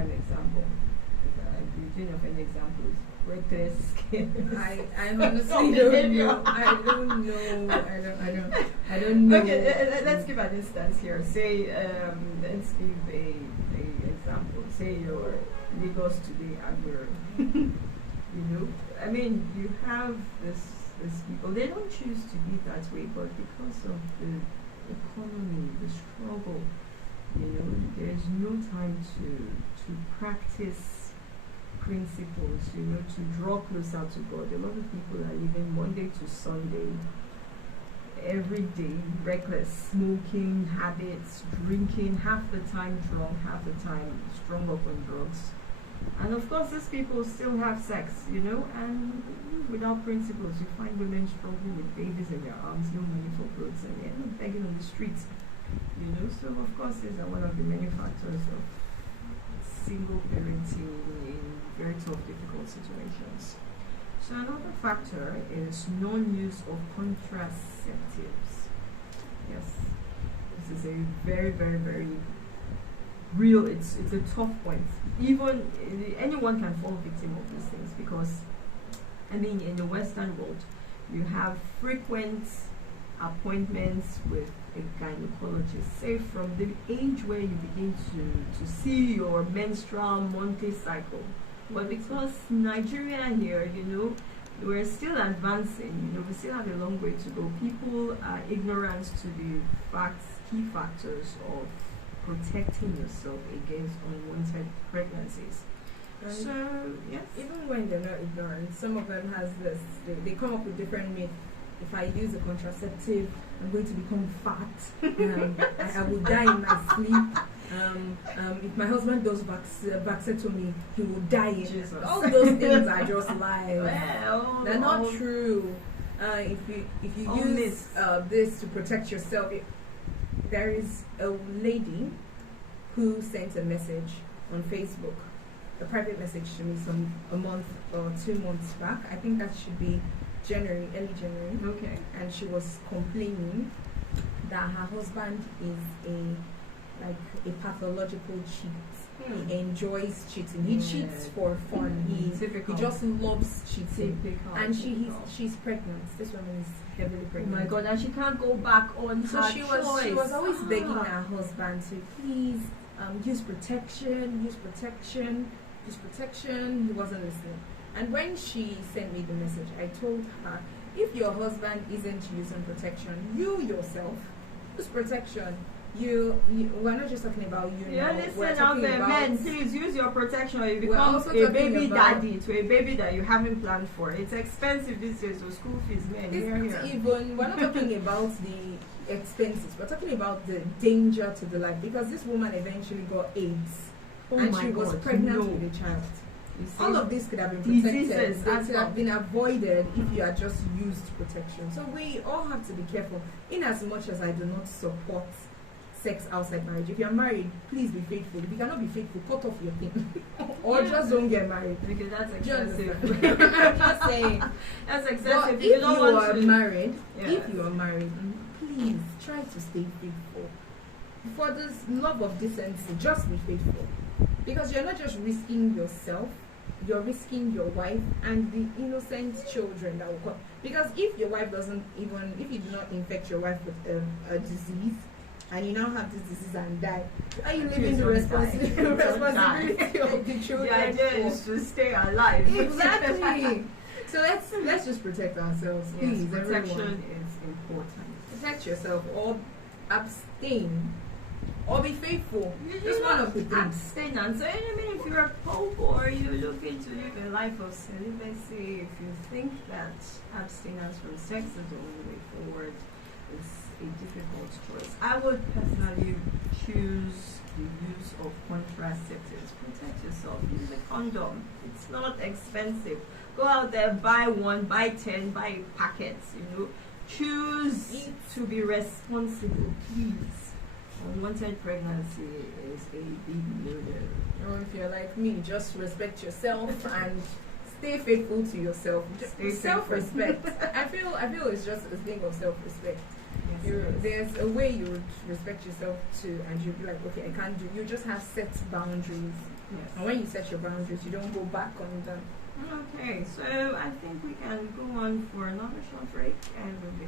an example. Between of any examples, grotesque. I honestly don't know. I don't know. Okay, let's give an instance here. Say, let's give a example. Say you're Lagos today and you're, I mean, you have this people. They don't choose to be that way, but because of the economy, the struggle, there's no time to practice principles, to draw closer to God. A lot of people are living Monday to Sunday, every day, reckless, smoking habits, drinking, half the time drunk, half the time strung up on drugs. And of course, these people still have sex, and without principles, you find women struggling with babies in their arms, no money for clothes, and they end up begging on the streets, So, of course, these are one of the many factors of single parenting in very tough, difficult situations. So, another factor is non-use of contraceptives. Yes, this is a very, very, very real, it's a tough point. Even anyone can fall victim of these things because, in the Western world, you have frequent appointments with a gynecologist, say from the age where you begin to see your menstrual monthly cycle. But because Nigeria here, we're still advancing, we still have a long way to go. People are ignorant to the key factors of protecting yourself against unwanted pregnancies. So, yes. Even when they're not ignorant, some of them has this, they come up with different myths. If I use a contraceptive, I'm going to become fat. I will die in my sleep. If my husband does vasectomy, he will die. Jesus. All those things are just lies. Well, they're not true. If you use this to protect yourself, there is a lady who sent a message on Facebook, a private message to me a month or 2 months back. I think that should be early January. Okay. And she was complaining that her husband is a pathological cheat. He enjoys cheating. He cheats for fun. He just loves cheating. Typical. And she's pregnant. This woman is heavily pregnant. Oh my God! And she can't go back on so her she choice. was always begging her husband to please use protection. He wasn't listening. And when she sent me the message, I told her, if your husband isn't using protection, you yourself use protection. We're not just talking about you now. Listen out there, men, please use your protection or you become a baby daddy to a baby that you haven't planned for. It's expensive these days, so school fees, men. We're not talking about the expenses. We're talking about the danger to the life, because this woman eventually got AIDS and she was pregnant with a child. All of this could have been protected. It could have been avoided if you had just used protection. So we all have to be careful. In as much as I do not support sex outside marriage, if you're married, please be faithful. If you cannot be faithful, cut off your thing. Or just don't get married. Because that's expensive. I'm just saying. That's excessive. But if you are married, please try to stay faithful. For the love of decency, just be faithful. Because you're not just risking yourself, you're risking your wife and the innocent children that will come. Because if your wife if you do not infect your wife with a disease, and you now have this disease and die, are you living the responsibility of the children? The idea is to stay alive. Exactly. So let's just protect ourselves, please. Yes, protection everyone. is important. Protect yourself, or abstain, or be faithful. Just one of the things. Abstinence. So, if you're a pope or you're looking to live a life of celibacy, if you think that abstinence from sex is the only way forward, it's a difficult choice. I would personally choose the use of contraceptives. Protect yourself. Use a condom. It's not expensive. Go out there, buy 1, buy 10, buy packets. Choose to be responsible, please. Unwanted pregnancy is a big no-no. Or if you're like me, just respect yourself and stay faithful to yourself. Self-respect. I feel it's just a thing of self-respect. Yeah. There's a way you would respect yourself too, and you'd be like, okay, I can't do. You just have set boundaries. Yes. And when you set your boundaries, you don't go back on them. Okay, so I think we can go on for another short break, and we'll be